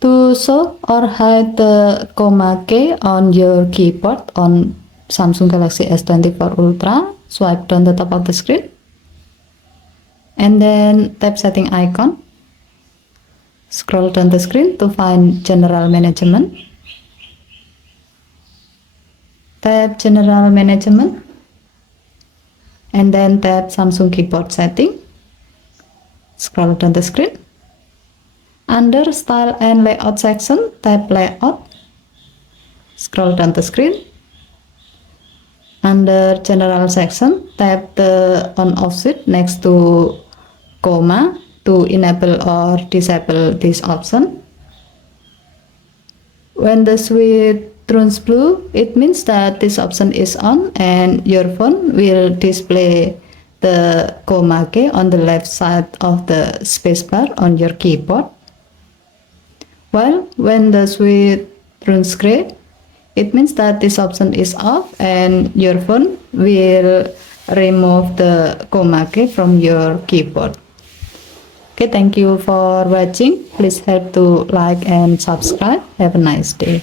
To show or hide the comma key on your keyboard on Samsung Galaxy S24 Ultra, swipe down the top of the screen and then tap setting icon. Scroll down the screen to find General Management. Tap General Management and then tap Samsung Keyboard Setting. Scroll down the screen. Under Style and Layout section, tap Layout. Scroll down the screen. Under General section, tap the on-off switch next to comma to enable or disable this option. When the switch turns blue, it means that this option is on and your phone will display the comma key on the left side of the spacebar on your keyboard. While when the switch turns gray, it means that this option is off and your phone will remove the comma key from your keyboard. Okay, thank you for watching. Please help to like and subscribe. Have a nice day.